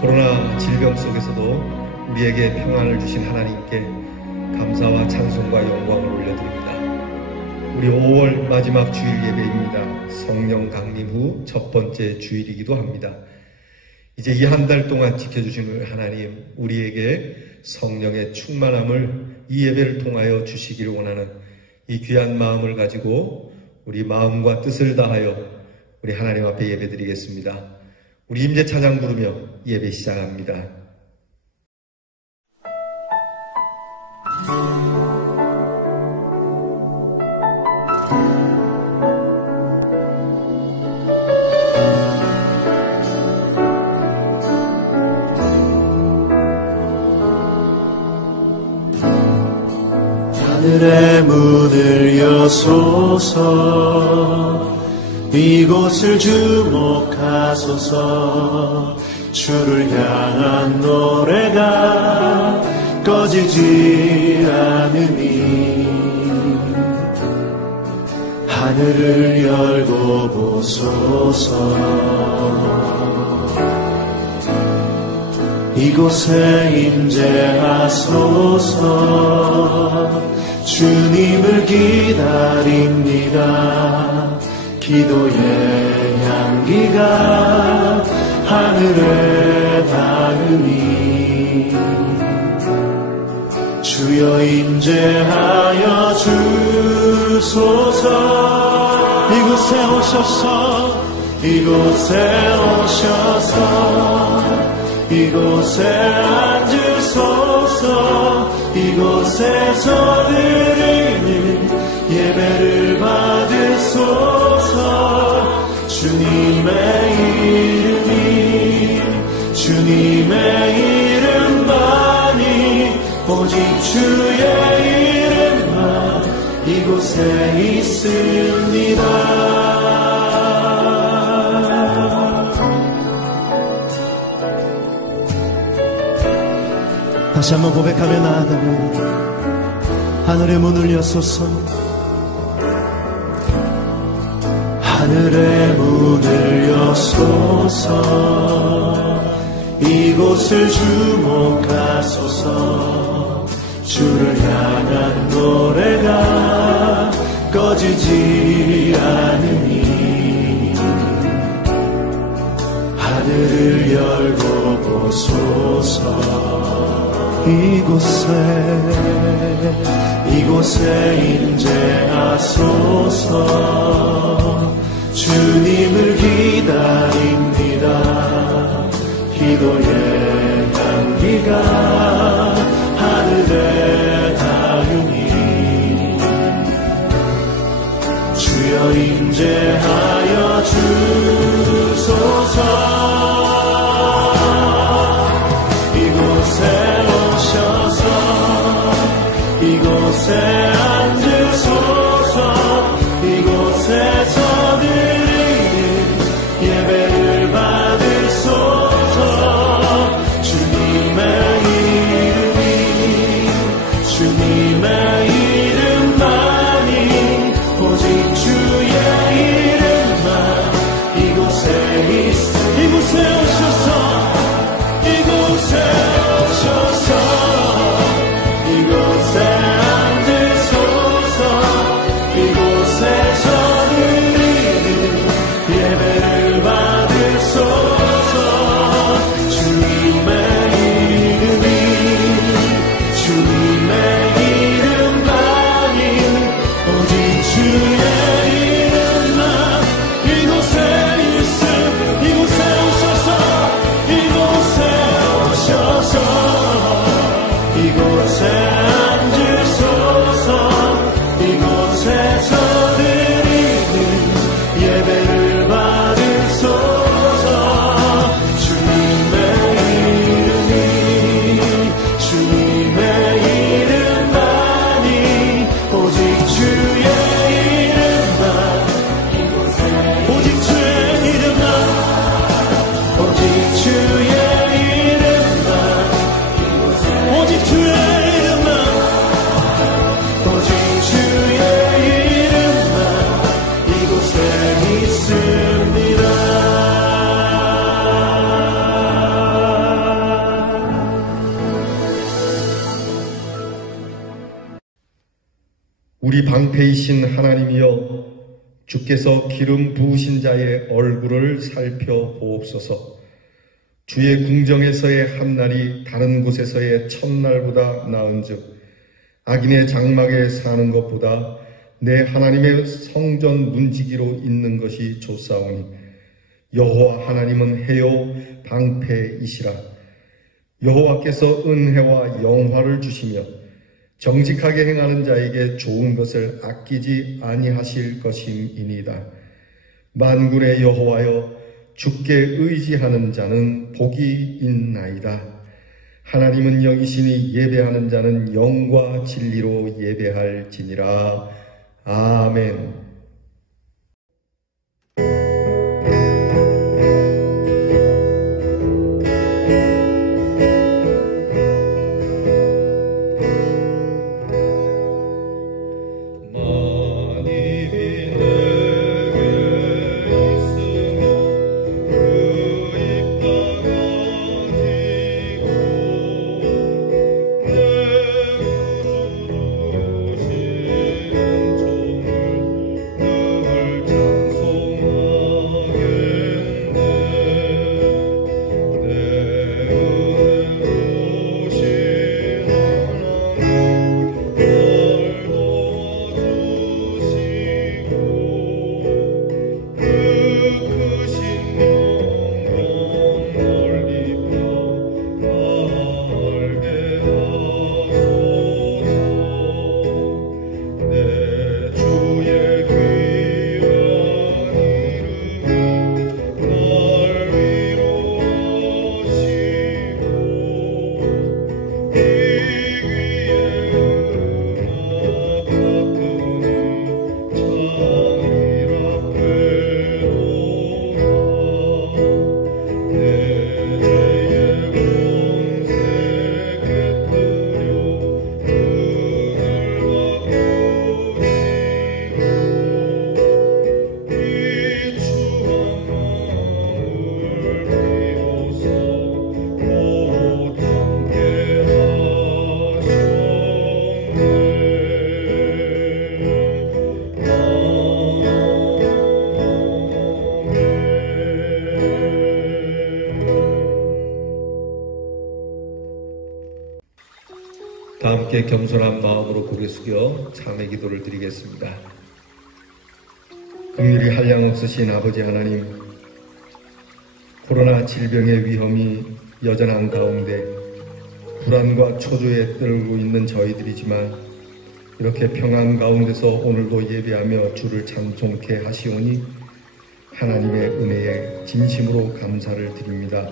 코로나 질병 속에서도 우리에게 평안을 주신 하나님께 감사와 찬송과 영광을 올려드립니다. 우리 5월 마지막 주일 예배입니다. 성령 강림 후 첫 번째 주일이기도 합니다. 이제 이 한 달 동안 지켜주신 하나님, 우리에게 성령의 충만함을 이 예배를 통하여 주시기를 원하는 이 귀한 마음을 가지고 우리 마음과 뜻을 다하여 우리 하나님 앞에 예배드리겠습니다. 우리 임재 찬양 부르며 예배 시작합니다. 하늘의 문을 여소서, 이곳을 주목하소서. 주를 향한 노래가 꺼지지 않으니 하늘을 열고 보소서. 이곳에 임재하소서. 주님을 기다립니다. 기도의 향기가 하늘에 닿으니 주여 임재하여 주소서. 이곳에 오셔서, 이곳에 오셔서, 이곳에 앉으소서. 이곳에서 드리는 예배를 받으소서. 주님의 이름이, 주님의 이름만이, 오직 주의 이름만 이곳에 있습니다. 다시 한번 고백하며 나아가면 하늘의 문을 여소서. 하늘의 문을 여소서. 이곳을 주목하소서. 주를 향한 노래가 꺼지지 않으니 하늘을 열고 보소서. 이곳에 임재하소서. 주님을 기다립니다. 기도의 향기가 하늘에 닿으니 주여 임재하여 주소서. 이곳에 앉으소서. 이곳에서 드리는 예배를 받으소서. 주님의 이름이, 주님의 이름만이, 오직 주의 이름만 방패이신 하나님이여, 주께서 기름 부으신 자의 얼굴을 살펴보옵소서. 주의 궁정에서의 한날이 다른 곳에서의 첫날보다 나은즉 악인의 장막에 사는 것보다 내 하나님의 성전 문지기로 있는 것이 좋사오니, 여호와 하나님은 해요 방패이시라. 여호와께서 은혜와 영화를 주시며 정직하게 행하는 자에게 좋은 것을 아끼지 아니하실 것임이니이다. 만군의 여호와여, 주께 의지하는 자는 복이 있나이다. 하나님은 영이시니 예배하는 자는 영과 진리로 예배할지니라. 아멘. 다 함께 겸손한 마음으로 고개 숙여 참회 기도를 드리겠습니다. 긍휼이 한량없으신 아버지 하나님, 코로나 질병의 위험이 여전한 가운데 불안과 초조에 떨고 있는 저희들이지만 이렇게 평안 가운데서 오늘도 예배하며 주를 찬송케 하시오니 하나님의 은혜에 진심으로 감사를 드립니다.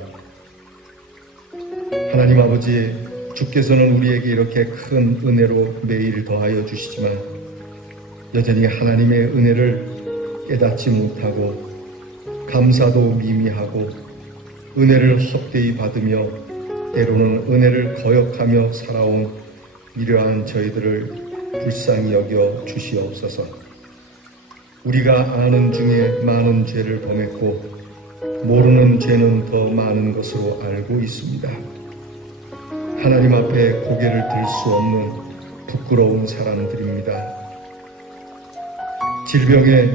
하나님 아버지, 주께서는 우리에게 이렇게 큰 은혜로 매일 더하여 주시지만 여전히 하나님의 은혜를 깨닫지 못하고 감사도 미미하고 은혜를 헛되이 받으며 때로는 은혜를 거역하며 살아온 이러한 저희들을 불쌍히 여겨 주시옵소서. 우리가 아는 중에 많은 죄를 범했고 모르는 죄는 더 많은 것으로 알고 있습니다. 하나님 앞에 고개를 들 수 없는 부끄러운 사람들입니다. 질병의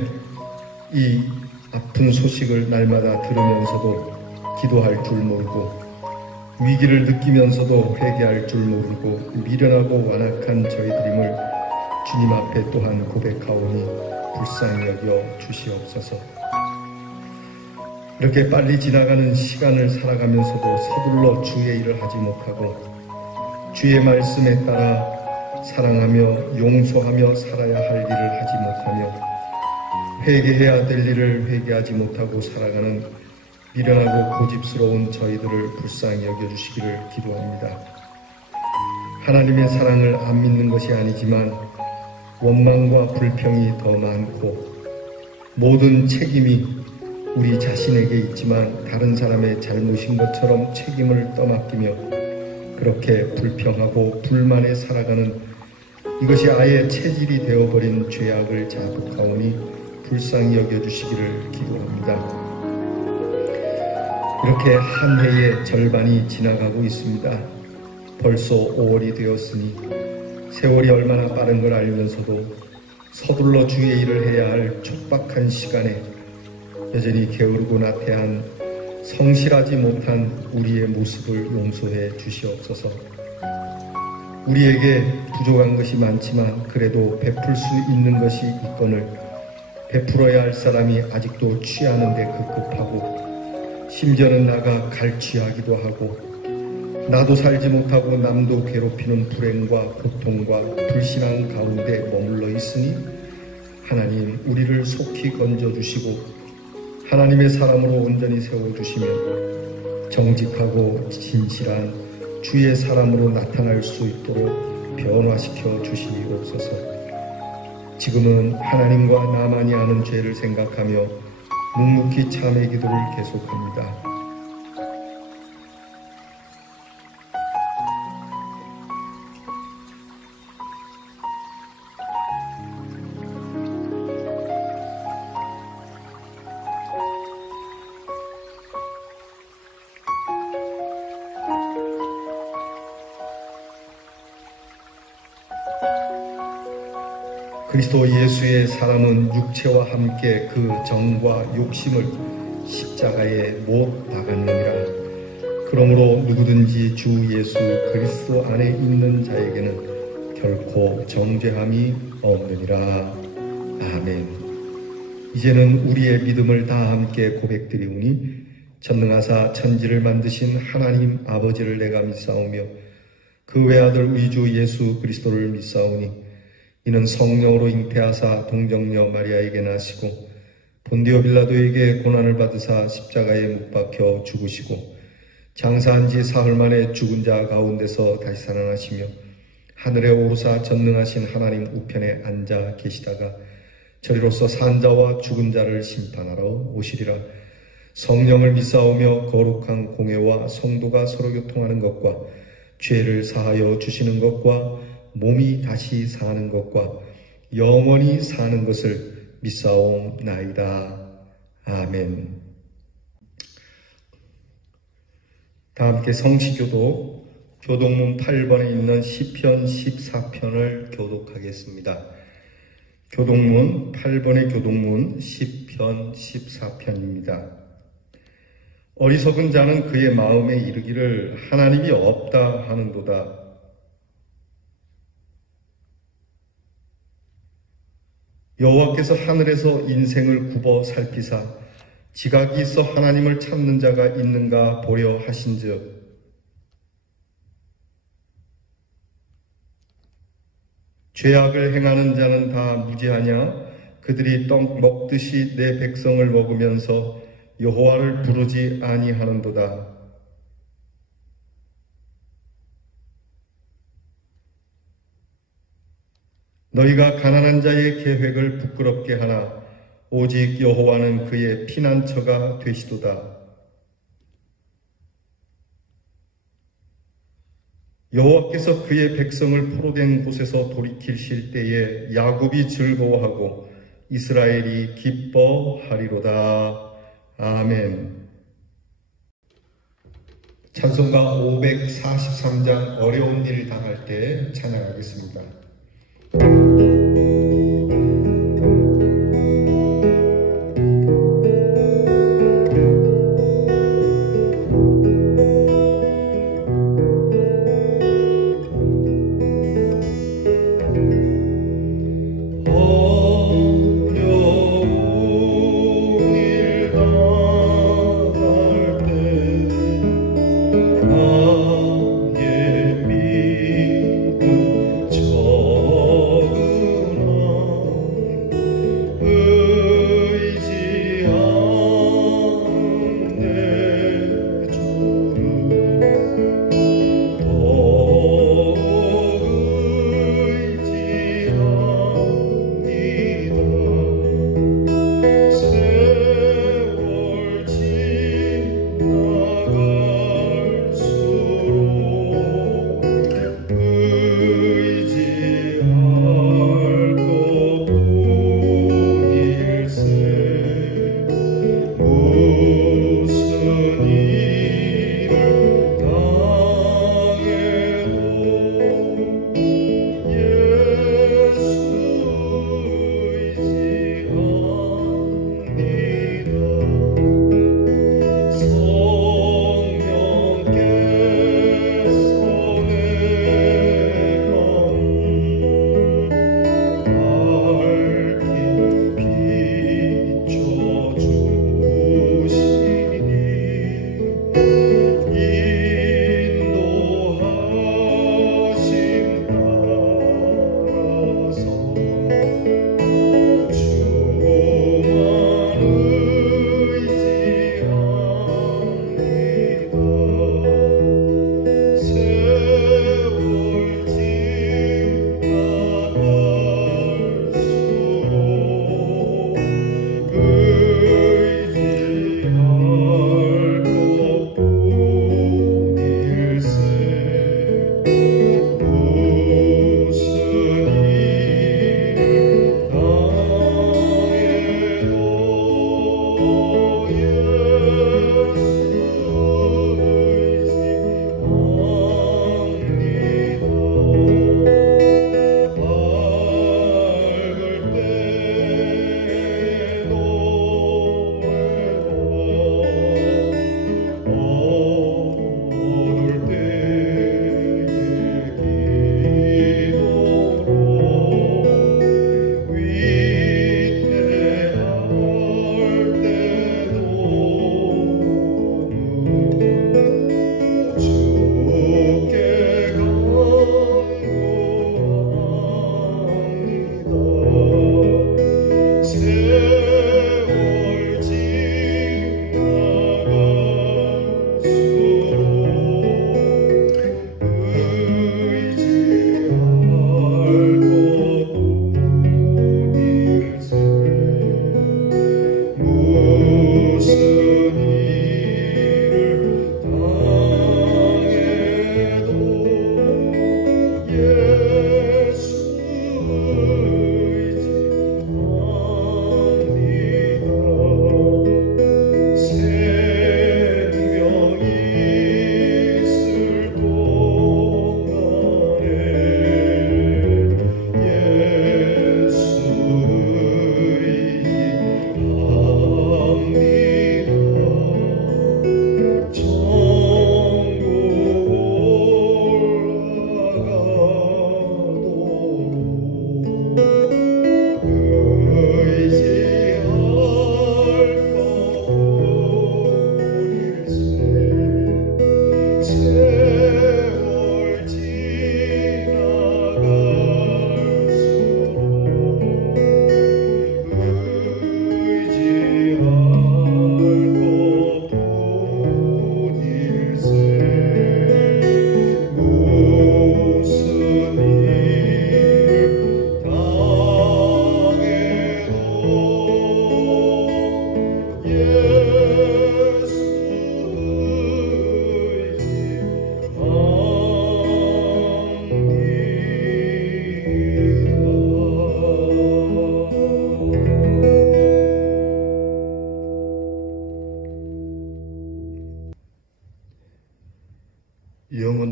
이 아픈 소식을 날마다 들으면서도 기도할 줄 모르고 위기를 느끼면서도 회개할 줄 모르고 미련하고 완악한 저희들임을 주님 앞에 또한 고백하오니 불쌍히 여겨 주시옵소서. 이렇게 빨리 지나가는 시간을 살아가면서도 서둘러 주의 일을 하지 못하고 주의 말씀에 따라 사랑하며 용서하며 살아야 할 일을 하지 못하며 회개해야 될 일을 회개하지 못하고 살아가는 미련하고 고집스러운 저희들을 불쌍히 여겨주시기를 기도합니다. 하나님의 사랑을 안 믿는 것이 아니지만 원망과 불평이 더 많고 모든 책임이 우리 자신에게 있지만 다른 사람의 잘못인 것처럼 책임을 떠맡기며 그렇게 불평하고 불만에 살아가는 이것이 아예 체질이 되어버린 죄악을 자복하오니 불쌍히 여겨주시기를 기도합니다. 이렇게 한 해의 절반이 지나가고 있습니다. 벌써 5월이 되었으니 세월이 얼마나 빠른 걸 알면서도 서둘러 주의 일을 해야 할 촉박한 시간에 여전히 게으르고 나태한 성실하지 못한 우리의 모습을 용서해 주시옵소서. 우리에게 부족한 것이 많지만 그래도 베풀 수 있는 것이 있거늘 베풀어야 할 사람이 아직도 취하는 데 급급하고 심지어는 나가 갈취하기도 하고 나도 살지 못하고 남도 괴롭히는 불행과 고통과 불신앙 가운데 머물러 있으니 하나님 우리를 속히 건져주시고 하나님의 사람으로 온전히 세워주시면 정직하고 진실한 주의 사람으로 나타날 수 있도록 변화시켜 주시옵소서. 지금은 하나님과 나만이 아는 죄를 생각하며 묵묵히 참회 기도를 계속합니다. 그리스도 예수의 사람은 육체와 함께 그 정과 욕심을 십자가에 못 박았느니라. 그러므로 누구든지 주 예수 그리스도 안에 있는 자에게는 결코 정죄함이 없느니라. 아멘. 이제는 우리의 믿음을 다 함께 고백드리오니 전능하사 천지를 만드신 하나님 아버지를 내가 믿사오며 그 외아들 우리 주 예수 그리스도를 믿사오니 이는 성령으로 잉태하사 동정녀 마리아에게 나시고 본디오 빌라도에게 고난을 받으사 십자가에 못 박혀 죽으시고 장사한 지 사흘 만에 죽은 자 가운데서 다시 살아나시며 하늘에 오르사 전능하신 하나님 우편에 앉아 계시다가 저리로서 산 자와 죽은 자를 심판하러 오시리라. 성령을 믿사오며 거룩한 공회와 성도가 서로 교통하는 것과 죄를 사하여 주시는 것과 몸이 다시 사는 것과 영원히 사는 것을 믿사옵나이다. 아멘. 다 함께 성시교독 교독문 8번에 있는 시편 14편을 교독하겠습니다. 교독문 8번의 교독문 시편 14편입니다. 어리석은 자는 그의 마음에 이르기를 하나님이 없다 하는도다. 여호와께서 하늘에서 인생을 굽어 살피사 지각이 있어 하나님을 찾는 자가 있는가 보려 하신즉 죄악을 행하는 자는 다 무지하냐? 그들이 떡 먹듯이 내 백성을 먹으면서 여호와를 부르지 아니하는도다. 너희가 가난한 자의 계획을 부끄럽게 하나 오직 여호와는 그의 피난처가 되시도다. 여호와께서 그의 백성을 포로된 곳에서 돌이키실 때에 야곱이 즐거워하고 이스라엘이 기뻐하리로다. 아멘. 찬송가 543장 어려운 일 당할 때 찬양하겠습니다. 나의 믿음 적은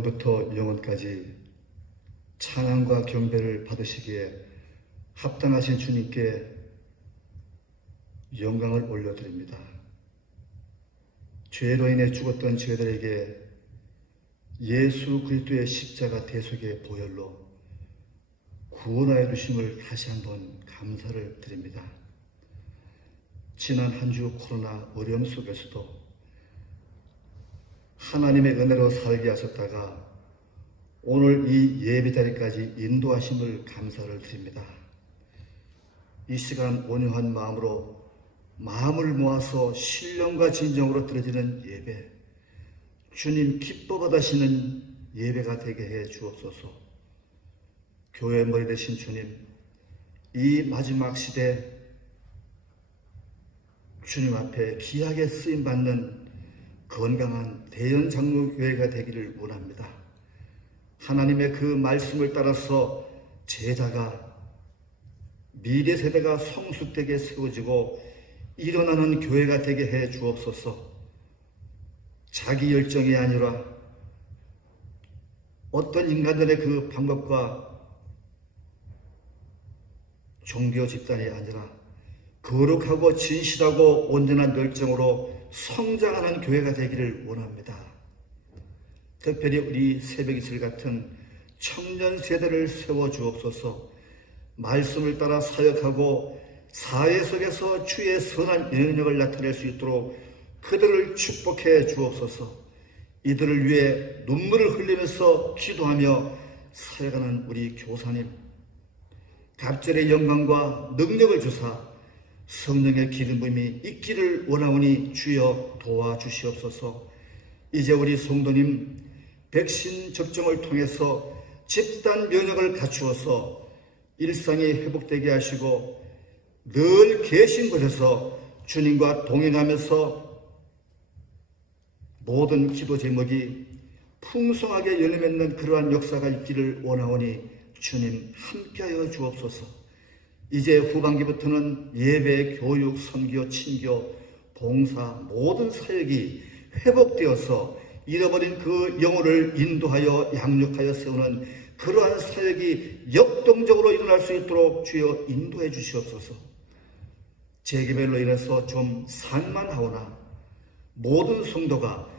영원부터 영원까지 찬양과 경배를 받으시기에 합당하신 주님께 영광을 올려드립니다. 죄로 인해 죽었던 저희들에게 예수 그리스도의 십자가 대속의 보혈로 구원하여 주심을 다시 한번 감사를 드립니다. 지난 한 주 코로나 어려움 속에서도 하나님의 은혜로 살게 하셨다가 오늘 이 예배 자리까지 인도하심을 감사를 드립니다. 이 시간 온유한 마음으로 마음을 모아서 신령과 진정으로 드려지는 예배, 주님 기뻐 받으시는 예배가 되게 해 주옵소서. 교회 머리 되신 주님, 이 마지막 시대 주님 앞에 귀하게 쓰임받는 건강한 대연 장로교회가 되기를 원합니다. 하나님의 그 말씀을 따라서 제자가 미래 세대가 성숙되게 세워지고 일어나는 교회가 되게 해 주옵소서. 자기 열정이 아니라 어떤 인간들의 그 방법과 종교 집단이 아니라 거룩하고 진실하고 온전한 열정으로 성장하는 교회가 되기를 원합니다. 특별히 우리 새벽이슬 같은 청년 세대를 세워 주옵소서. 말씀을 따라 사역하고 사회 속에서 주의 선한 영향력을 나타낼 수 있도록 그들을 축복해 주옵소서. 이들을 위해 눈물을 흘리면서 기도하며 사역하는 우리 교사님, 갑절의 영광과 능력을 주사 성령의 기름 부음이 있기를 원하오니 주여 도와주시옵소서. 이제 우리 성도님 백신 접종을 통해서 집단 면역을 갖추어서 일상이 회복되게 하시고 늘 계신 곳에서 주님과 동행하면서 모든 기도 제목이 풍성하게 열매맺는 그러한 역사가 있기를 원하오니 주님 함께하여 주옵소서. 이제 후반기부터는 예배, 교육, 선교, 친교, 봉사 모든 사역이 회복되어서 잃어버린 그 영혼을 인도하여 양육하여 세우는 그러한 사역이 역동적으로 일어날 수 있도록 주여 인도해 주시옵소서. 재개별로 인해서 좀 산만하오나 모든 성도가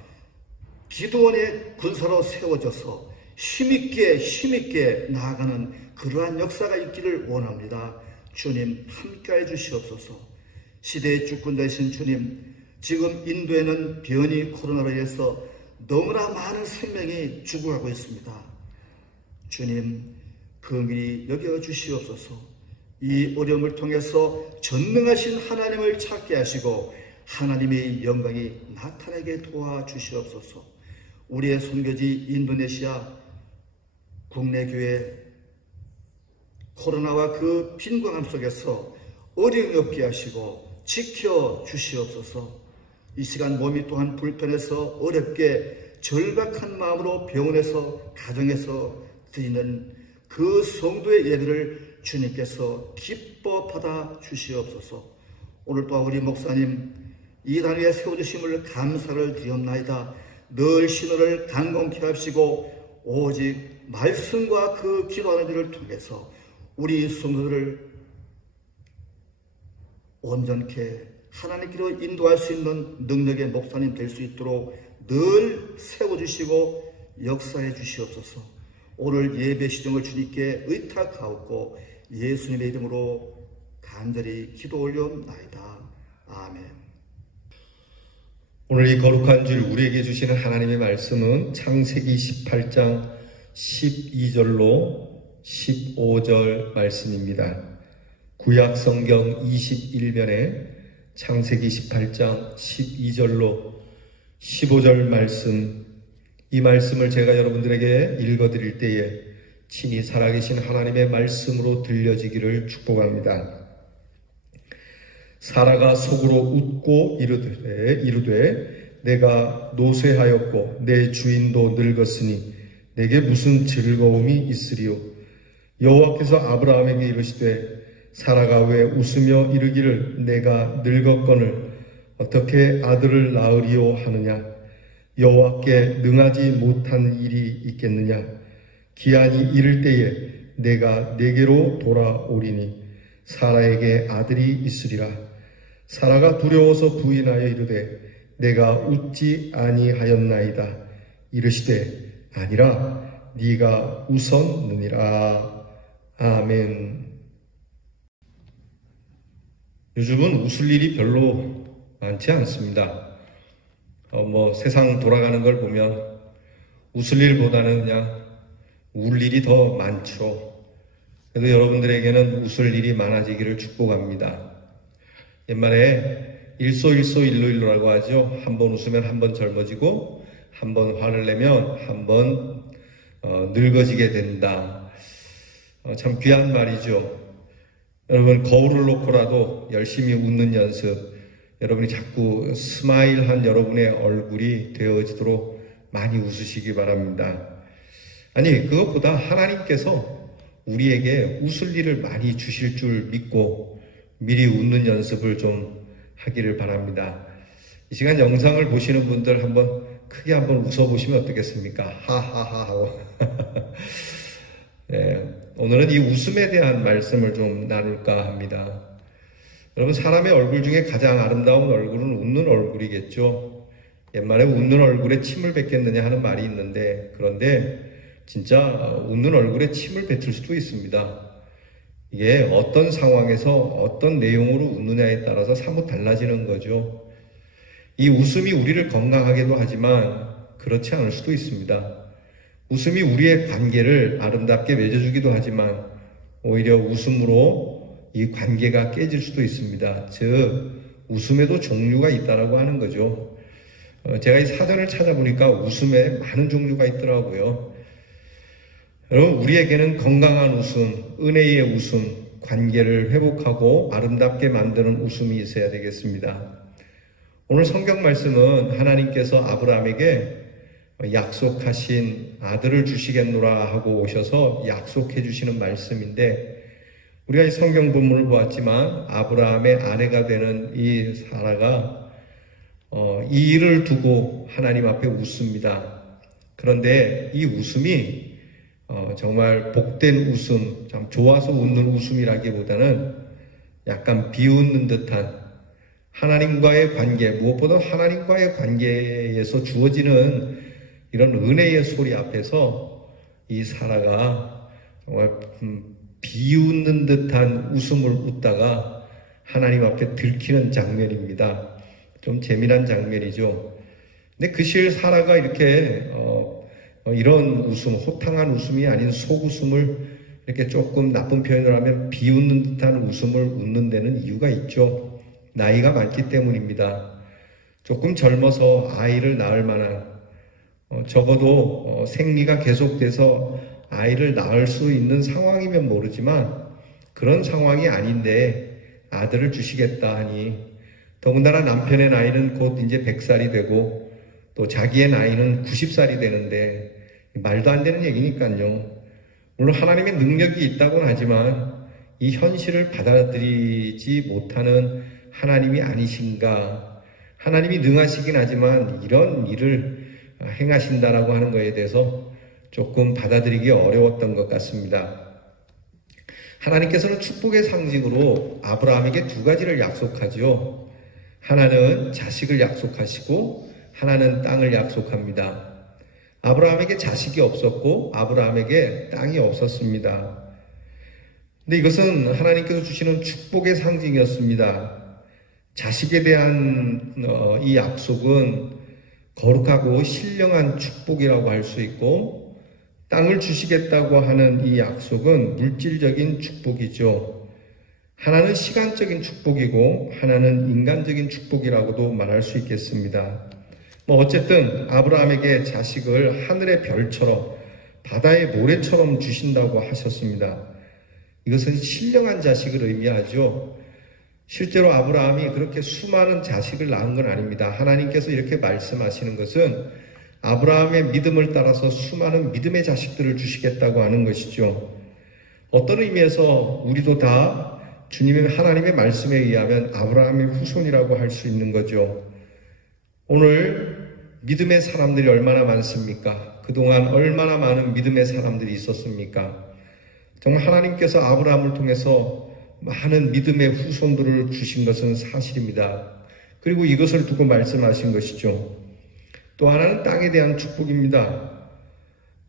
기도원의 군사로 세워져서 힘있게 나아가는 그러한 역사가 있기를 원합니다. 주님 함께해 주시옵소서. 시대의 주권 되신 주님, 지금 인도에는 변이 코로나로 인해서 너무나 많은 생명이 죽어가고 있습니다. 주님 긍휼히 여겨 주시옵소서. 이 어려움을 통해서 전능하신 하나님을 찾게 하시고 하나님의 영광이 나타나게 도와주시옵소서. 우리의 선교지 인도네시아 국내 교회 코로나와 그 빈곤함 속에서 어려움이 없게 하시고 지켜주시옵소서. 이 시간 몸이 또한 불편해서 어렵게 절박한 마음으로 병원에서 가정에서 드리는 그 성도의 예배를 주님께서 기뻐 받아 주시옵소서. 오늘 또한 우리 목사님 이 단위에 세워주심을 감사를 드리옵나이다. 늘 신호를 강건케 하시고 오직 말씀과 그 기도하는 일을 통해서 우리 성도들을 온전케 하나님께로 인도할 수 있는 능력의 목사님 될 수 있도록 늘 세워주시고 역사해 주시옵소서. 오늘 예배 시정을 주님께 의탁하옵고 예수님의 이름으로 간절히 기도 올려옵나이다. 아멘. 오늘 이 거룩한 주일 우리에게 주시는 하나님의 말씀은 창세기 18장 12절로 15절 말씀입니다. 구약 성경 21면에 창세기 18장 12절로 15절 말씀, 이 말씀을 제가 여러분들에게 읽어드릴 때에 친히 살아계신 하나님의 말씀으로 들려지기를 축복합니다. 사라가 속으로 웃고 이르되 내가 노쇠하였고 내 주인도 늙었으니 내게 무슨 즐거움이 있으리요. 여호와께서 아브라함에게 이르시되 사라가 왜 웃으며 이르기를 내가 늙었거늘 어떻게 아들을 낳으리요 하느냐. 여호와께 능하지 못한 일이 있겠느냐? 기한이 이를 때에 내가 내게로 돌아오리니 사라에게 아들이 있으리라. 사라가 두려워서 부인하여 이르되 내가 웃지 아니하였나이다. 이르시되 아니라 네가 웃었느니라. 아멘. 요즘은 웃을 일이 별로 많지 않습니다. 세상 돌아가는 걸 보면 웃을 일보다는 그냥 울 일이 더 많죠. 그래도 여러분들에게는 웃을 일이 많아지기를 축복합니다. 옛말에 일소일소일로일로라고 하죠. 한 번 웃으면 한 번 젊어지고 한 번 화를 내면 한 번 늙어지게 된다. 참 귀한 말이죠. 여러분, 거울을 놓고라도 열심히 웃는 연습, 여러분이 자꾸 스마일한 여러분의 얼굴이 되어지도록 많이 웃으시기 바랍니다. 아니, 그것보다 하나님께서 우리에게 웃을 일을 많이 주실 줄 믿고 미리 웃는 연습을 좀 하기를 바랍니다. 이 시간 영상을 보시는 분들 크게 한번 웃어보시면 어떻겠습니까? 하하하 하고. 네, 오늘은 이 웃음에 대한 말씀을 좀 나눌까 합니다. 여러분, 사람의 얼굴 중에 가장 아름다운 얼굴은 웃는 얼굴이겠죠. 옛말에 웃는 얼굴에 침을 뱉겠느냐 하는 말이 있는데, 그런데 진짜 웃는 얼굴에 침을 뱉을 수도 있습니다. 이게 어떤 상황에서 어떤 내용으로 웃느냐에 따라서 사뭇 달라지는 거죠. 이 웃음이 우리를 건강하게도 하지만 그렇지 않을 수도 있습니다. 웃음이 우리의 관계를 아름답게 맺어주기도 하지만 오히려 웃음으로 이 관계가 깨질 수도 있습니다. 즉, 웃음에도 종류가 있다라고 하는 거죠. 제가 이 사전을 찾아보니까 웃음에 많은 종류가 있더라고요. 여러분, 우리에게는 건강한 웃음, 은혜의 웃음, 관계를 회복하고 아름답게 만드는 웃음이 있어야 되겠습니다. 오늘 성경 말씀은 하나님께서 아브라함에게 약속하신 아들을 주시겠노라 하고 오셔서 약속해 주시는 말씀인데, 우리가 이 성경 본문을 보았지만 아브라함의 아내가 되는 이 사라가 이 일을 두고 하나님 앞에 웃습니다. 그런데 이 웃음이 정말 복된 웃음, 참 좋아서 웃는 웃음이라기보다는 약간 비웃는 듯한 하나님과의 관계, 무엇보다 하나님과의 관계에서 주어지는 이런 은혜의 소리 앞에서 이 사라가 정말 비웃는 듯한 웃음을 웃다가 하나님 앞에 들키는 장면입니다. 좀 재미난 장면이죠. 근데 그 시일 사라가 이렇게 이런 웃음, 호탕한 웃음이 아닌 속웃음을 이렇게 조금 나쁜 표현을 하면 비웃는 듯한 웃음을 웃는 데는 이유가 있죠. 나이가 많기 때문입니다. 조금 젊어서 아이를 낳을 만한, 적어도 생리가 계속돼서 아이를 낳을 수 있는 상황이면 모르지만 그런 상황이 아닌데 아들을 주시겠다 하니, 더군다나 남편의 나이는 곧 이제 100살이 되고 또 자기의 나이는 90살이 되는데 말도 안 되는 얘기니까요. 물론 하나님의 능력이 있다고는 하지만 이 현실을 받아들이지 못하는 하나님이 아니신가. 하나님이 능하시긴 하지만 이런 일을 행하신다라고 하는 것에 대해서 조금 받아들이기 어려웠던 것 같습니다. 하나님께서는 축복의 상징으로 아브라함에게 두 가지를 약속하죠. 하나는 자식을 약속하시고 하나는 땅을 약속합니다. 아브라함에게 자식이 없었고 아브라함에게 땅이 없었습니다. 근데 이것은 하나님께서 주시는 축복의 상징이었습니다. 자식에 대한 이 약속은 거룩하고 신령한 축복이라고 할 수 있고, 땅을 주시겠다고 하는 이 약속은 물질적인 축복이죠. 하나는 시간적인 축복이고 하나는 인간적인 축복이라고도 말할 수 있겠습니다. 어쨌든 아브라함에게 자식을 하늘의 별처럼 바다의 모래처럼 주신다고 하셨습니다. 이것은 신령한 자식을 의미하죠. 실제로 아브라함이 그렇게 수많은 자식을 낳은 건 아닙니다. 하나님께서 이렇게 말씀하시는 것은 아브라함의 믿음을 따라서 수많은 믿음의 자식들을 주시겠다고 하는 것이죠. 어떤 의미에서 우리도 다 주님의 하나님의 말씀에 의하면 아브라함의 후손이라고 할 수 있는 거죠. 오늘 믿음의 사람들이 얼마나 많습니까? 그동안 얼마나 많은 믿음의 사람들이 있었습니까? 정말 하나님께서 아브라함을 통해서 많은 믿음의 후손들을 주신 것은 사실입니다. 그리고 이것을 두고 말씀하신 것이죠. 또 하나는 땅에 대한 축복입니다.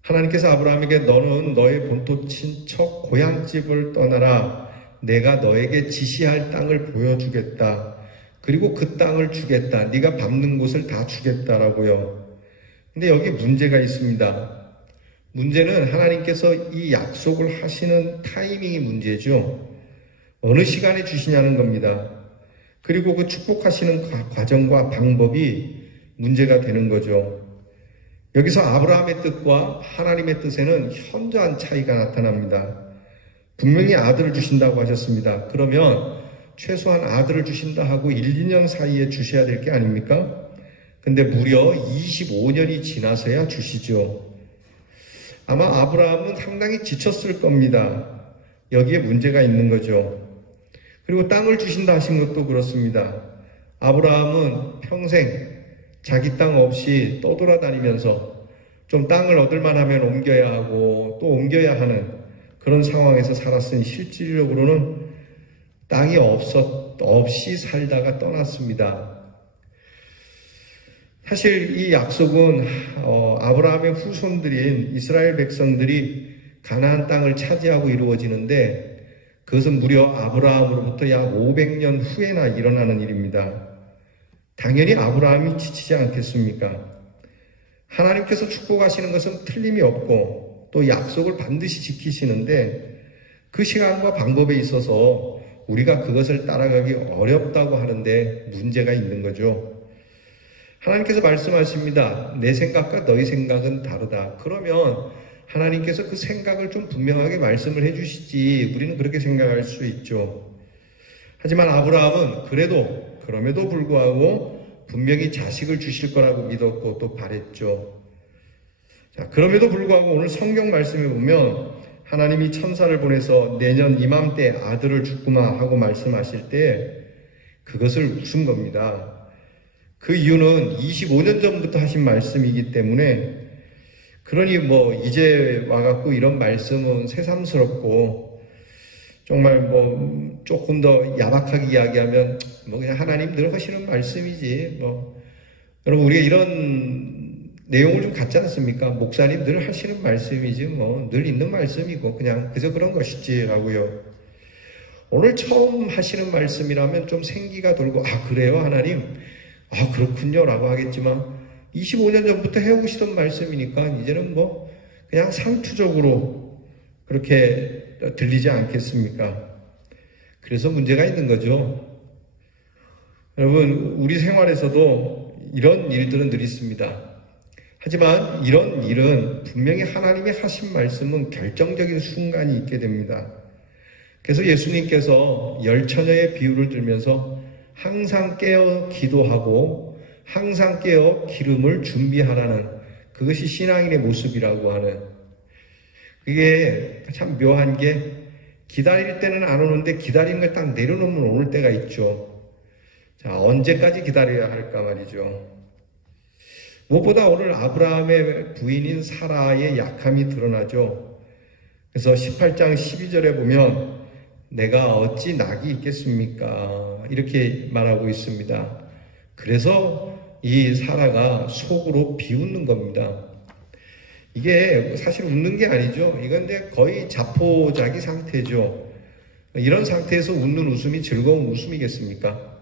하나님께서 아브라함에게 너는 너의 본토 친척 고향집을 떠나라. 내가 너에게 지시할 땅을 보여주겠다. 그리고 그 땅을 주겠다. 네가 밟는 곳을 다 주겠다라고요. 근데 여기 문제가 있습니다. 문제는 하나님께서 이 약속을 하시는 타이밍이 문제죠. 어느 시간에 주시냐는 겁니다. 그리고 그 축복하시는 과정과 방법이 문제가 되는 거죠. 여기서 아브라함의 뜻과 하나님의 뜻에는 현저한 차이가 나타납니다. 분명히 아들을 주신다고 하셨습니다. 그러면 최소한 아들을 주신다 하고 1, 2년 사이에 주셔야 될 게 아닙니까? 근데 무려 25년이 지나서야 주시죠. 아마 아브라함은 상당히 지쳤을 겁니다. 여기에 문제가 있는 거죠. 그리고 땅을 주신다 하신 것도 그렇습니다. 아브라함은 평생 자기 땅 없이 떠돌아다니면서 좀 땅을 얻을만 하면 옮겨야 하고 또 옮겨야 하는 그런 상황에서 살았으니 실질적으로는 땅이 없이 살다가 떠났습니다. 사실 이 약속은 아브라함의 후손들인 이스라엘 백성들이 가나안 땅을 차지하고 이루어지는데 그것은 무려 아브라함으로부터 약 500년 후에나 일어나는 일입니다. 당연히 아브라함이 지치지 않겠습니까? 하나님께서 축복하시는 것은 틀림이 없고 또 약속을 반드시 지키시는데 그 시간과 방법에 있어서 우리가 그것을 따라가기 어렵다고 하는데 문제가 있는 거죠. 하나님께서 말씀하십니다. 내 생각과 너희 생각은 다르다. 그러면 하나님께서 그 생각을 좀 분명하게 말씀을 해주시지 우리는 그렇게 생각할 수 있죠. 하지만 아브라함은 그럼에도 불구하고 분명히 자식을 주실 거라고 믿었고 또 바랬죠. 자, 그럼에도 불구하고 오늘 성경 말씀에 보면 하나님이 천사를 보내서 내년 이맘때 아들을 주구나 하고 말씀하실 때 그것을 웃은 겁니다. 그 이유는 25년 전부터 하신 말씀이기 때문에 그러니 이제 와갖고 이런 말씀은 새삼스럽고 정말 조금 더 야박하게 이야기하면 그냥 하나님 늘 하시는 말씀이지 여러분 우리가 이런 내용을 좀 갖지 않습니까? 목사님 늘 하시는 말씀이지 늘 있는 말씀이고 그냥 그저 그런 것이지라고요. 오늘 처음 하시는 말씀이라면 좀 생기가 돌고 그래요 하나님? 그렇군요 라고 하겠지만 25년 전부터 해오시던 말씀이니까 이제는 그냥 상투적으로 그렇게 들리지 않겠습니까? 그래서 문제가 있는 거죠. 여러분 우리 생활에서도 이런 일들은 늘 있습니다. 하지만 이런 일은 분명히 하나님이 하신 말씀은 결정적인 순간이 있게 됩니다. 그래서 예수님께서 열처녀의 비유를 들면서 항상 깨어 기도하고 항상 깨어 기름을 준비하라는 그것이 신앙인의 모습이라고 하는 그게 참 묘한 게 기다릴 때는 안 오는데 기다리는 걸 딱 내려놓으면 오는 때가 있죠. 자, 언제까지 기다려야 할까 말이죠. 무엇보다 오늘 아브라함의 부인인 사라의 약함이 드러나죠. 그래서 18장 12절에 보면 내가 어찌 낙이 있겠습니까? 이렇게 말하고 있습니다. 그래서 이 사라가 속으로 비웃는 겁니다. 이게 사실 웃는 게 아니죠. 이건 거의 자포자기 상태죠. 이런 상태에서 웃는 웃음이 즐거운 웃음이겠습니까?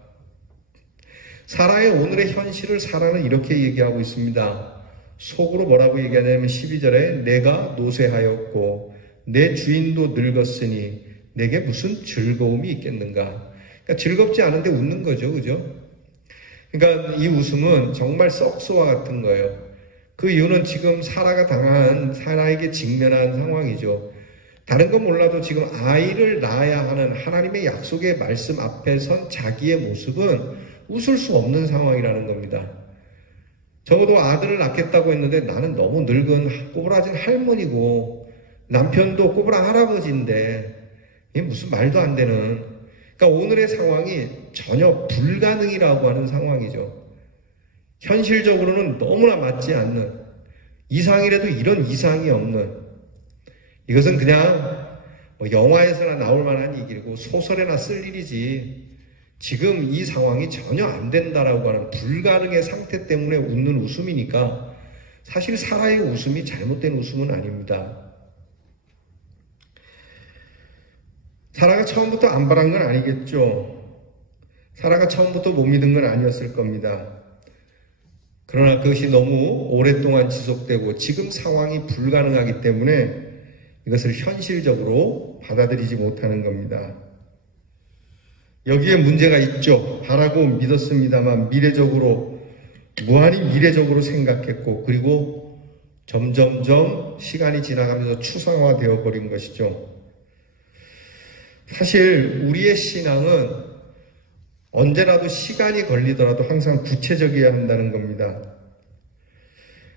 사라의 오늘의 현실을 사라는 이렇게 얘기하고 있습니다. 속으로 뭐라고 얘기하냐면 12절에 내가 노쇠하였고 내 주인도 늙었으니 내게 무슨 즐거움이 있겠는가. 그러니까 즐겁지 않은데 웃는 거죠. 그죠? 그러니까 이 웃음은 정말 썩소와 같은 거예요. 그 이유는 지금 사라에게 직면한 상황이죠. 다른 건 몰라도 지금 아이를 낳아야 하는 하나님의 약속의 말씀 앞에 선 자기의 모습은 웃을 수 없는 상황이라는 겁니다. 적어도 아들을 낳겠다고 했는데 나는 너무 늙은 꼬부라진 할머니고 남편도 꼬부랑 할아버지인데 이게 무슨 말도 안 되는 그러니까 오늘의 상황이 전혀 불가능이라고 하는 상황이죠. 현실적으로는 너무나 맞지 않는, 이상이라도 이런 이상이 없는, 이것은 그냥 영화에서나 나올 만한 얘기고 소설에나 쓸 일이지, 지금 이 상황이 전혀 안 된다라고 하는 불가능의 상태 때문에 웃는 웃음이니까 사실 사라의 웃음이 잘못된 웃음은 아닙니다. 사라가 처음부터 안 바란 건 아니겠죠. 사라가 처음부터 못 믿은 건 아니었을 겁니다. 그러나 그것이 너무 오랫동안 지속되고 지금 상황이 불가능하기 때문에 이것을 현실적으로 받아들이지 못하는 겁니다. 여기에 문제가 있죠. 바라고 믿었습니다만 미래적으로, 무한히 미래적으로 생각했고, 그리고 점점점 시간이 지나가면서 추상화되어 버린 것이죠. 사실 우리의 신앙은 언제라도 시간이 걸리더라도 항상 구체적이어야 한다는 겁니다.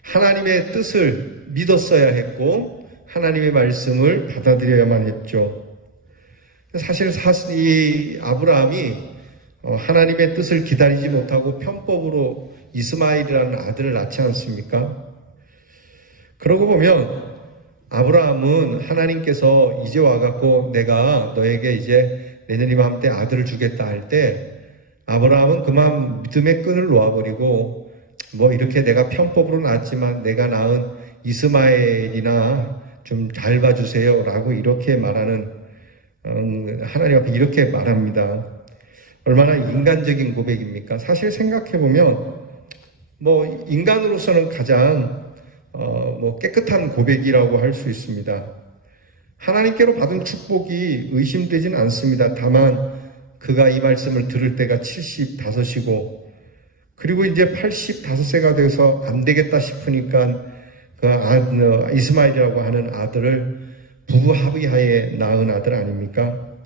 하나님의 뜻을 믿었어야 했고 하나님의 말씀을 받아들여야만 했죠. 사실 이 아브라함이 하나님의 뜻을 기다리지 못하고 편법으로 이스마엘이라는 아들을 낳지 않습니까? 그러고 보면 아브라함은 하나님께서 이제 와갖고 내가 너에게 이제 내년 이맘때 아들을 주겠다 할 때 아브라함은 그만 믿음의 끈을 놓아버리고 뭐 이렇게 내가 편법으로 낳았지만 내가 낳은 이스마엘이나 좀 잘 봐주세요 라고 이렇게 말하는, 하나님 앞에 이렇게 말합니다. 얼마나 인간적인 고백입니까? 사실 생각해보면 뭐 인간으로서는 가장 깨끗한 고백이라고 할 수 있습니다. 하나님께로 받은 축복이 의심되진 않습니다. 다만 그가 이 말씀을 들을 때가 75이고 그리고 이제 85세가 돼서 안 되겠다 싶으니까 그 이스마엘이라고 하는 아들을 부부 합의하에 낳은 아들 아닙니까?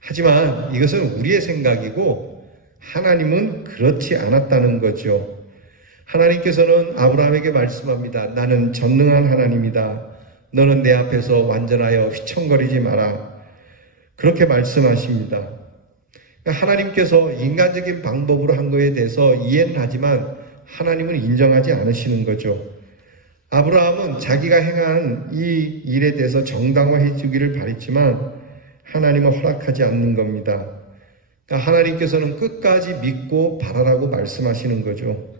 하지만 이것은 우리의 생각이고 하나님은 그렇지 않았다는 거죠. 하나님께서는 아브라함에게 말씀합니다. 나는 전능한 하나님이다. 너는 내 앞에서 완전하여 휘청거리지 마라. 그렇게 말씀하십니다. 하나님께서 인간적인 방법으로 한 거에 대해서 이해는 하지만 하나님은 인정하지 않으시는 거죠. 아브라함은 자기가 행한 이 일에 대해서 정당화해 주기를 바랬지만 하나님은 허락하지 않는 겁니다. 그러니까 하나님께서는 끝까지 믿고 바라라고 말씀하시는 거죠.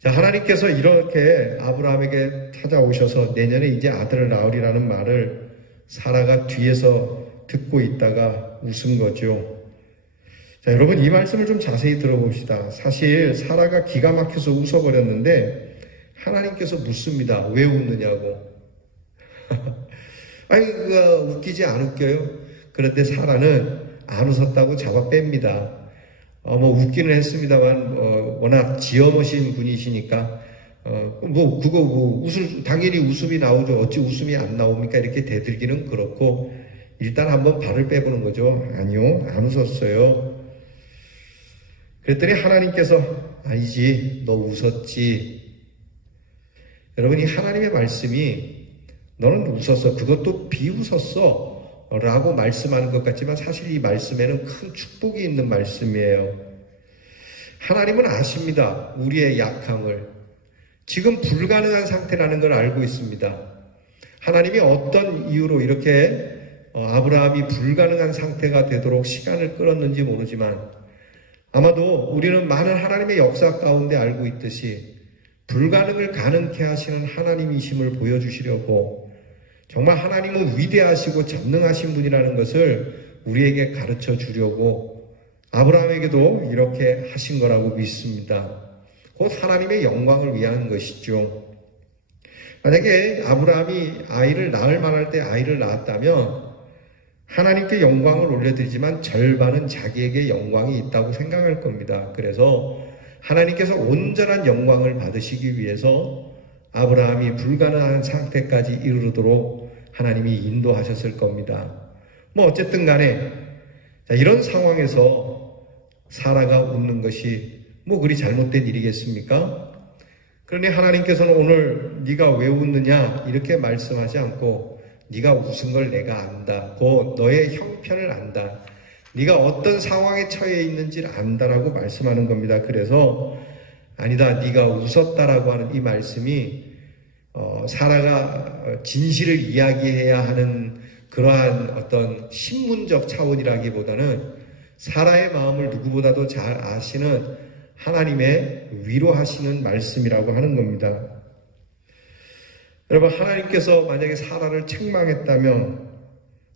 자, 하나님께서 이렇게 아브라함에게 찾아오셔서 내년에 이제 아들을 낳으리라는 말을 사라가 뒤에서 듣고 있다가 웃은 거죠. 자, 여러분 이 말씀을 좀 자세히 들어봅시다. 사실 사라가 기가 막혀서 웃어버렸는데 하나님께서 묻습니다. 왜 웃느냐고. 아니, 웃기지 안 웃겨요? 그런데 사라는 안 웃었다고 잡아 뺍니다. 웃기는 했습니다만, 워낙 지엄하신 분이시니까, 당연히 웃음이 나오죠. 어찌 웃음이 안 나옵니까? 이렇게 대들기는 그렇고, 일단 한번 발을 빼보는 거죠. 아니요, 안 웃었어요. 그랬더니 하나님께서, 아니지, 너 웃었지. 여러분, 이 하나님의 말씀이 너는 웃었어. 그것도 비웃었어. 라고 말씀하는 것 같지만 사실 이 말씀에는 큰 축복이 있는 말씀이에요. 하나님은 아십니다. 우리의 약함을. 지금 불가능한 상태라는 걸 알고 있습니다. 하나님이 어떤 이유로 이렇게 아브라함이 불가능한 상태가 되도록 시간을 끌었는지 모르지만 아마도 우리는 많은 하나님의 역사 가운데 알고 있듯이 불가능을 가능케 하시는 하나님이심을 보여주시려고 정말 하나님은 위대하시고 전능하신 분이라는 것을 우리에게 가르쳐 주려고 아브라함에게도 이렇게 하신 거라고 믿습니다. 곧 하나님의 영광을 위한 것이죠. 만약에 아브라함이 아이를 낳을 만할 때 아이를 낳았다면 하나님께 영광을 올려드리지만 절반은 자기에게 영광이 있다고 생각할 겁니다. 그래서 하나님께서 온전한 영광을 받으시기 위해서 아브라함이 불가능한 상태까지 이르도록 하나님이 인도하셨을 겁니다. 어쨌든 간에 이런 상황에서 사라가 웃는 것이 그리 잘못된 일이겠습니까? 그러니 하나님께서는 오늘 네가 왜 웃느냐 이렇게 말씀하지 않고 네가 웃은 걸 내가 안다. 곧 너의 형편을 안다. 네가 어떤 상황에 처해 있는지를 안다라고 말씀하는 겁니다. 그래서 아니다, 네가 웃었다라고 하는 이 말씀이 사라가 진실을 이야기해야 하는 그러한 어떤 신문적 차원이라기보다는 사라의 마음을 누구보다도 잘 아시는 하나님의 위로하시는 말씀이라고 하는 겁니다. 여러분, 하나님께서 만약에 사라를 책망했다면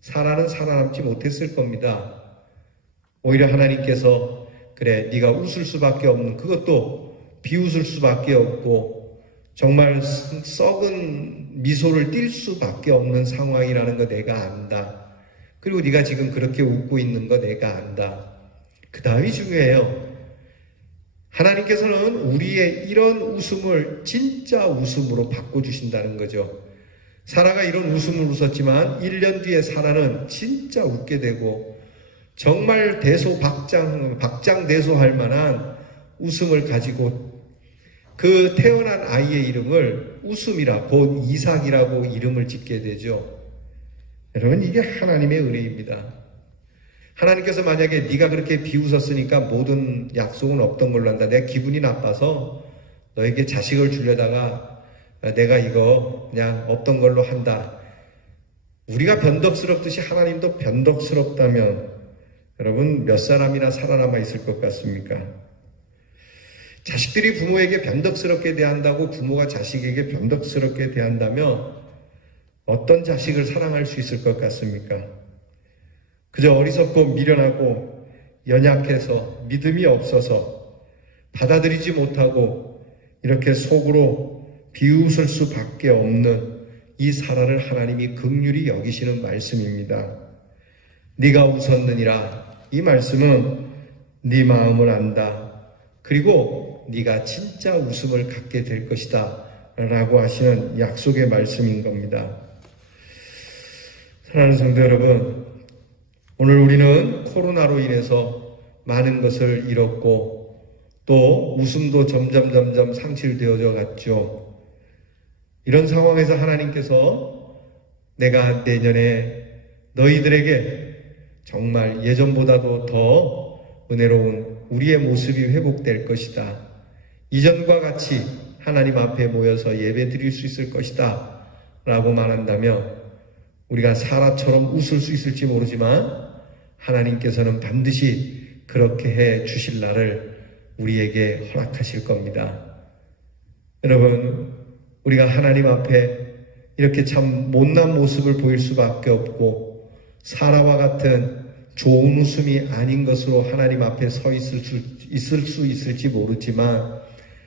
사라는 살아남지 못했을 겁니다. 오히려 하나님께서 그래, 네가 웃을 수밖에 없는, 그것도 비웃을 수밖에 없고 정말 썩은 미소를 띌 수밖에 없는 상황이라는 거 내가 안다. 그리고 네가 지금 그렇게 웃고 있는 거 내가 안다. 그 다음이 중요해요. 하나님께서는 우리의 이런 웃음을 진짜 웃음으로 바꿔주신다는 거죠. 사라가 이런 웃음을 웃었지만 1년 뒤에 사라는 진짜 웃게 되고 정말 박장대소할 만한 웃음을 가지고 그 태어난 아이의 이름을 웃음이라 곧 이삭이라고 이름을 짓게 되죠. 여러분, 이게 하나님의 은혜입니다. 하나님께서 만약에 네가 그렇게 비웃었으니까 모든 약속은 없던 걸로 한다. 내가 기분이 나빠서 너에게 자식을 주려다가 내가 이거 그냥 없던 걸로 한다. 우리가 변덕스럽듯이 하나님도 변덕스럽다면 여러분, 몇 사람이나 살아남아 있을 것 같습니까? 자식들이 부모에게 변덕스럽게 대한다고 부모가 자식에게 변덕스럽게 대한다면 어떤 자식을 사랑할 수 있을 것 같습니까? 그저 어리석고 미련하고 연약해서 믿음이 없어서 받아들이지 못하고 이렇게 속으로 비웃을 수밖에 없는 이 사라를 하나님이 긍휼히 여기시는 말씀입니다. 네가 웃었느니라. 이 말씀은 네 마음을 안다. 그리고 네가 진짜 웃음을 갖게 될 것이다 라고 하시는 약속의 말씀인 겁니다. 사랑하는 성도 여러분, 오늘 우리는 코로나로 인해서 많은 것을 잃었고 또 웃음도 점점 상실되어져 갔죠. 이런 상황에서 하나님께서 내가 내년에 너희들에게 정말 예전보다도 더 은혜로운 우리의 모습이 회복될 것이다. 이전과 같이 하나님 앞에 모여서 예배 드릴 수 있을 것이다 라고 말한다면 우리가 사라처럼 웃을 수 있을지 모르지만 하나님께서는 반드시 그렇게 해 주실 날을 우리에게 허락하실 겁니다. 여러분, 우리가 하나님 앞에 이렇게 참 못난 모습을 보일 수밖에 없고 사라와 같은 좋은 웃음이 아닌 것으로 하나님 앞에 서 있을 수 있을지 모르지만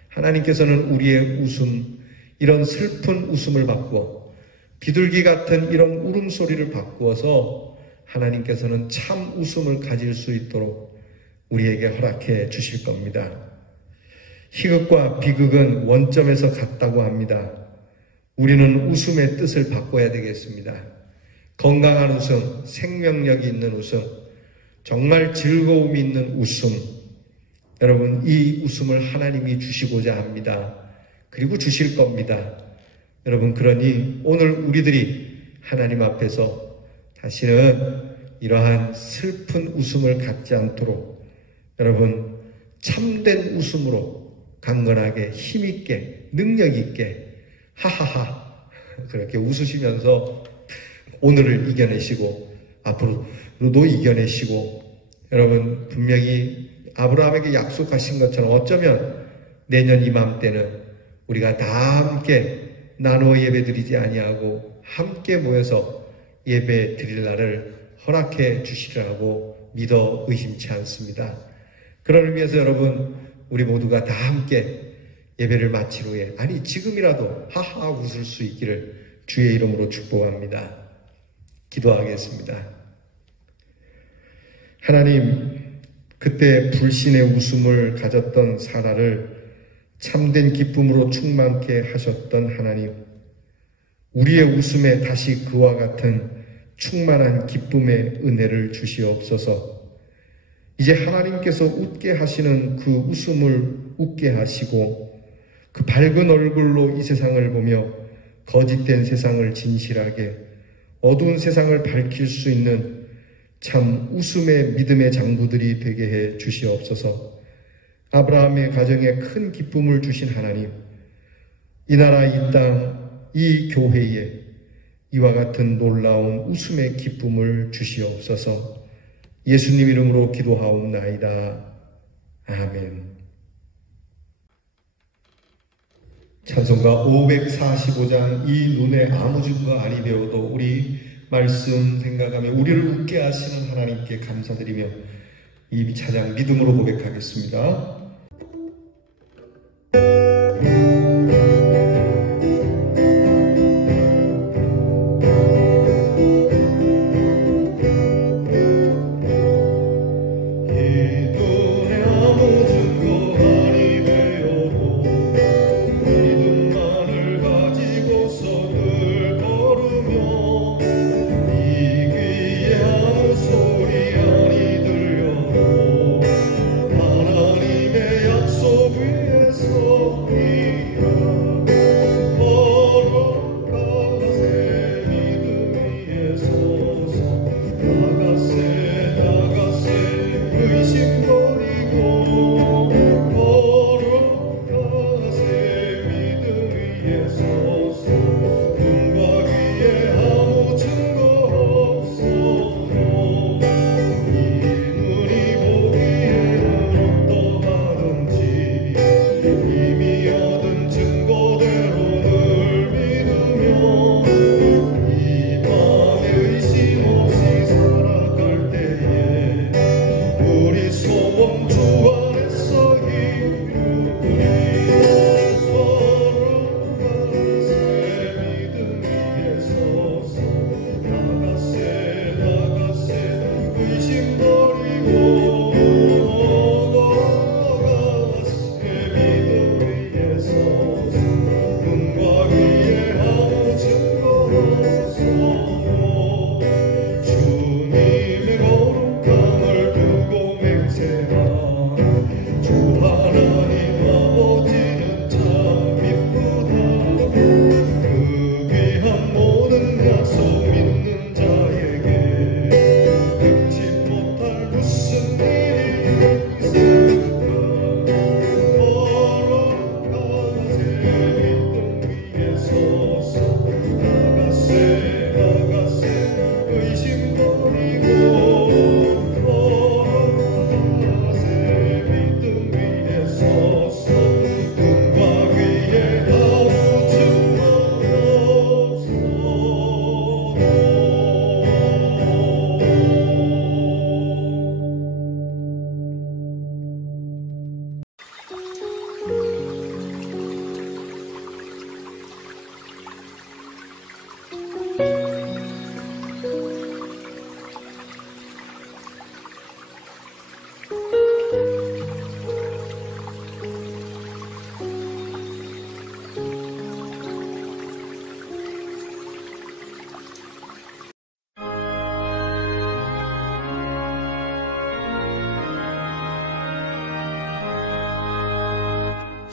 하나님께서는 우리의 웃음, 이런 슬픈 웃음을 바꾸어 비둘기 같은 이런 울음소리를 바꾸어서 하나님께서는 참 웃음을 가질 수 있도록 우리에게 허락해 주실 겁니다. 희극과 비극은 원점에서 같다고 합니다. 우리는 웃음의 뜻을 바꿔야 되겠습니다. 건강한 웃음, 생명력이 있는 웃음, 정말 즐거움이 있는 웃음. 여러분, 이 웃음을 하나님이 주시고자 합니다. 그리고 주실 겁니다. 여러분, 그러니 오늘 우리들이 하나님 앞에서 다시는 이러한 슬픈 웃음을 갖지 않도록 여러분, 참된 웃음으로 강건하게 힘있게 능력있게 하하하 그렇게 웃으시면서 오늘을 이겨내시고 앞으로도 이겨내시고 여러분, 분명히 아브라함에게 약속하신 것처럼 어쩌면 내년 이맘때는 우리가 다 함께 나누어 예배 드리지 아니하고 함께 모여서 예배 드릴 날을 허락해 주시리라고 믿어 의심치 않습니다. 그런 의미에서 여러분, 우리 모두가 다 함께 예배를 마친 후에 아니 지금이라도 하하 웃을 수 있기를 주의 이름으로 축복합니다. 기도하겠습니다. 하나님, 그때 불신의 웃음을 가졌던 사라를 참된 기쁨으로 충만케 하셨던 하나님, 우리의 웃음에 다시 그와 같은 충만한 기쁨의 은혜를 주시옵소서. 이제 하나님께서 웃게 하시는 그 웃음을 웃게 하시고 그 밝은 얼굴로 이 세상을 보며 거짓된 세상을 진실하게, 어두운 세상을 밝힐 수 있는 참 웃음의 믿음의 장부들이 되게 해 주시옵소서. 아브라함의 가정에 큰 기쁨을 주신 하나님, 이 나라, 이 땅, 이 교회에 이와 같은 놀라운 웃음의 기쁨을 주시옵소서. 예수님 이름으로 기도하옵나이다. 아멘. 찬송가 545장 이 눈에 아무 증거 아니 되어도 우리 말씀 생각하며 우리를 웃게 하시는 하나님께 감사드리며 이 찬양 믿음으로 고백하겠습니다.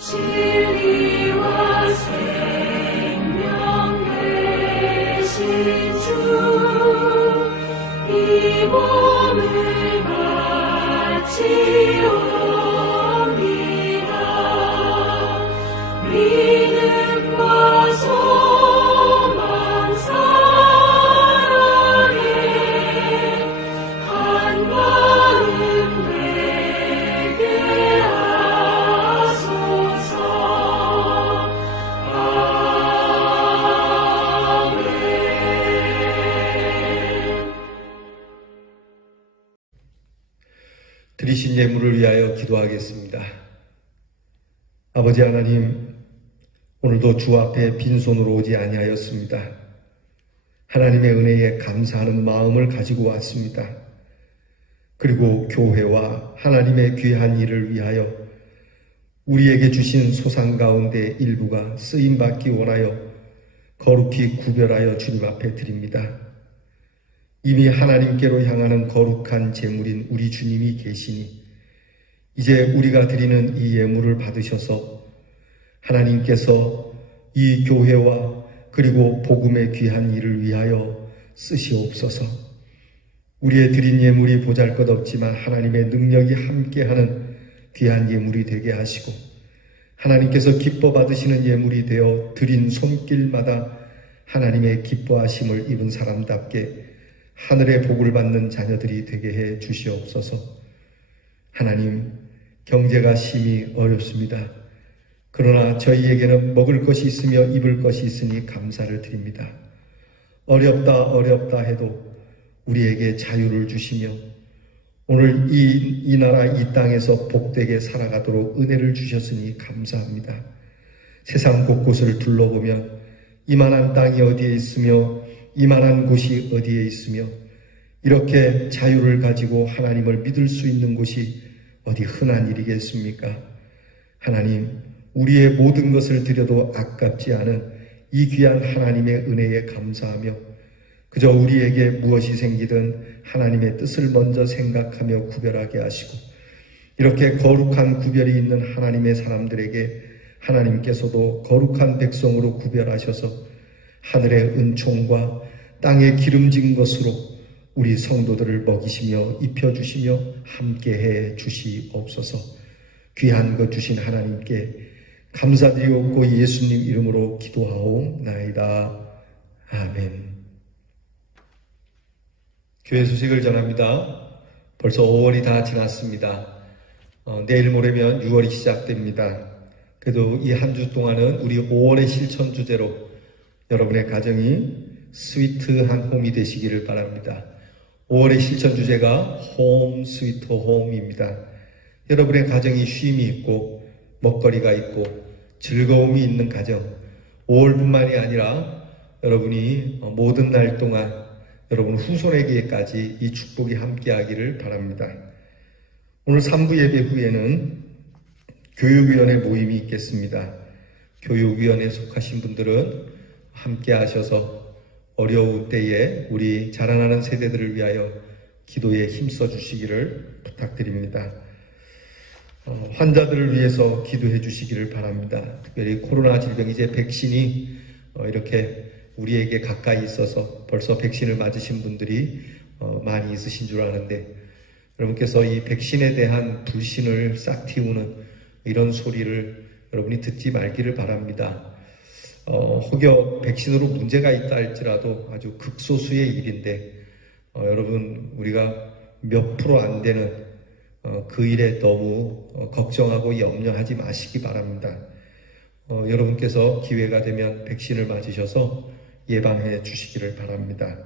진리와 생명 되신 주, 이 몸을 바치옵니다. 믿음과 소망 사랑에 한 마음 되게 하소서. 드리신 예물을 위하여 기도하겠습니다. 아버지 하나님, 오늘도 주 앞에 빈손으로 오지 아니하였습니다. 하나님의 은혜에 감사하는 마음을 가지고 왔습니다. 그리고 교회와 하나님의 귀한 일을 위하여 우리에게 주신 소상 가운데 일부가 쓰임받기 원하여 거룩히 구별하여 주님 앞에 드립니다. 이미 하나님께로 향하는 거룩한 제물인 우리 주님이 계시니 이제 우리가 드리는 이 예물을 받으셔서 하나님께서 이 교회와 그리고 복음의 귀한 일을 위하여 쓰시옵소서. 우리의 드린 예물이 보잘것없지만 하나님의 능력이 함께하는 귀한 예물이 되게 하시고 하나님께서 기뻐 받으시는 예물이 되어 드린 손길마다 하나님의 기뻐하심을 입은 사람답게 하늘의 복을 받는 자녀들이 되게 해 주시옵소서. 하나님, 경제가 심히 어렵습니다. 그러나 저희에게는 먹을 것이 있으며 입을 것이 있으니 감사를 드립니다. 어렵다 해도 우리에게 자유를 주시며 오늘 이 나라 이 땅에서 복되게 살아가도록 은혜를 주셨으니 감사합니다. 세상 곳곳을 둘러보면 이만한 땅이 어디에 있으며 이만한 곳이 어디에 있으며 이렇게 자유를 가지고 하나님을 믿을 수 있는 곳이 어디 흔한 일이겠습니까? 하나님, 우리의 모든 것을 드려도 아깝지 않은 이 귀한 하나님의 은혜에 감사하며 그저 우리에게 무엇이 생기든 하나님의 뜻을 먼저 생각하며 구별하게 하시고 이렇게 거룩한 구별이 있는 하나님의 사람들에게 하나님께서도 거룩한 백성으로 구별하셔서 하늘의 은총과 땅의 기름진 것으로 우리 성도들을 먹이시며 입혀주시며 함께해 주시옵소서. 귀한 것 주신 하나님께 감사드리옵고 예수님 이름으로 기도하옵나이다. 아멘. 교회 소식을 전합니다. 벌써 5월이 다 지났습니다. 내일 모레면 6월이 시작됩니다. 그래도 이 한 주 동안은 우리 5월의 실천 주제로 여러분의 가정이 스위트한 홈이 되시기를 바랍니다. 5월의 실천 주제가 홈 스위트 홈입니다. 여러분의 가정이 쉼이 있고 먹거리가 있고 즐거움이 있는 가정, 5월뿐만이 아니라 여러분이 모든 날 동안 여러분 후손에게까지 이 축복이 함께하기를 바랍니다. 오늘 3부 예배 후에는 교육위원회 모임이 있겠습니다. 교육위원회에 속하신 분들은 함께 하셔서 어려울 때에 우리 자라나는 세대들을 위하여 기도에 힘써 주시기를 부탁드립니다. 환자들을 위해서 기도해 주시기를 바랍니다. 특별히 코로나 질병 이제 백신이 이렇게 우리에게 가까이 있어서 벌써 백신을 맞으신 분들이 많이 있으신 줄 아는데 여러분께서 이 백신에 대한 불신을 싹 틔우는 이런 소리를 여러분이 듣지 말기를 바랍니다. 혹여 백신으로 문제가 있다 할지라도 아주 극소수의 일인데 여러분 우리가 몇 프로 안 되는 그 일에 너무 걱정하고 염려하지 마시기 바랍니다. 여러분께서 기회가 되면 백신을 맞으셔서 예방해 주시기를 바랍니다.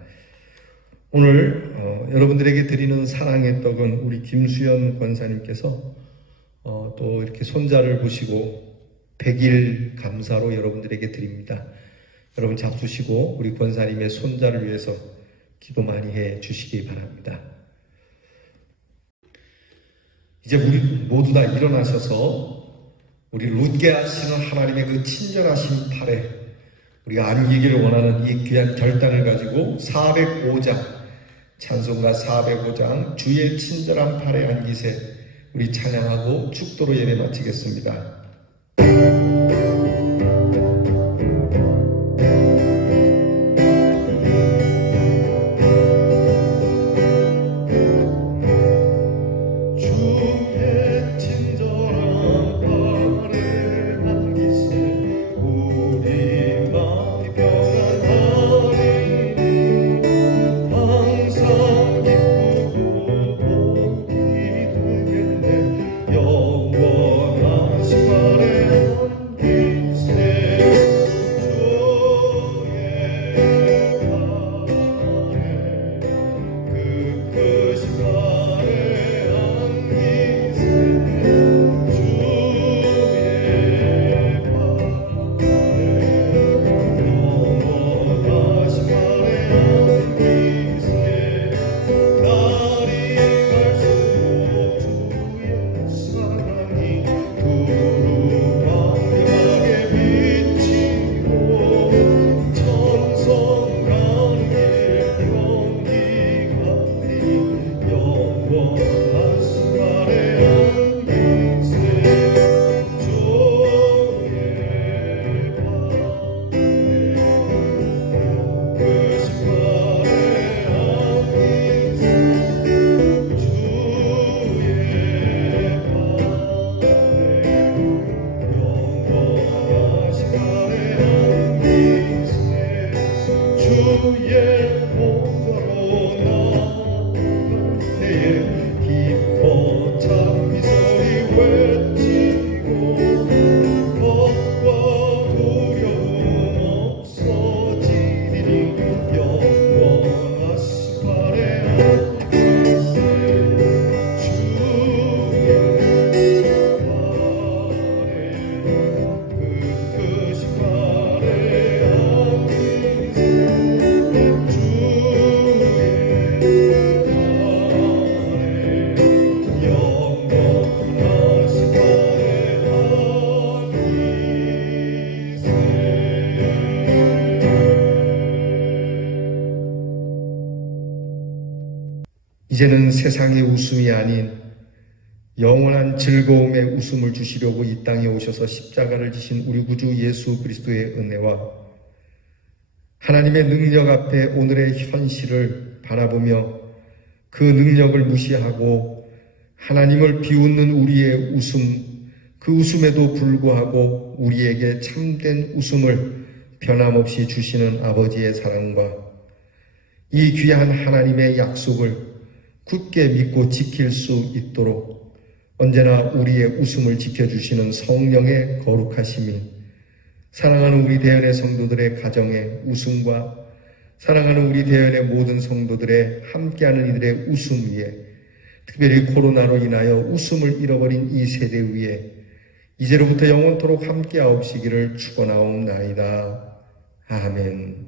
오늘 여러분들에게 드리는 사랑의 떡은 우리 김수연 권사님께서 또 이렇게 손자를 보시고 100일 감사로 여러분들에게 드립니다. 여러분 잡수시고 우리 권사님의 손자를 위해서 기도 많이 해 주시기 바랍니다. 이제 우리 모두 다 일어나셔서 우리를 웃게 하시는 하나님의 그 친절하신 팔에 우리가 안기기를 원하는 이 귀한 결단을 가지고 405장 찬송가 405장 주의 친절한 팔에 안기세 우리 찬양하고 축도로 예배 마치겠습니다. 이제는 세상의 웃음이 아닌 영원한 즐거움의 웃음을 주시려고 이 땅에 오셔서 십자가를 지신 우리 구주 예수 그리스도의 은혜와 하나님의 능력 앞에 오늘의 현실을 바라보며 그 능력을 무시하고 하나님을 비웃는 우리의 웃음, 그 웃음에도 불구하고 우리에게 참된 웃음을 변함없이 주시는 아버지의 사랑과 이 귀한 하나님의 약속을 굳게 믿고 지킬 수 있도록 언제나 우리의 웃음을 지켜주시는 성령의 거룩하심이 사랑하는 우리 대연의 성도들의 가정의 웃음과 사랑하는 우리 대연의 모든 성도들의 함께하는 이들의 웃음 위에 특별히 코로나로 인하여 웃음을 잃어버린 이 세대 위에 이제로부터 영원토록 함께하옵시기를 축원하옵나이다. 아멘.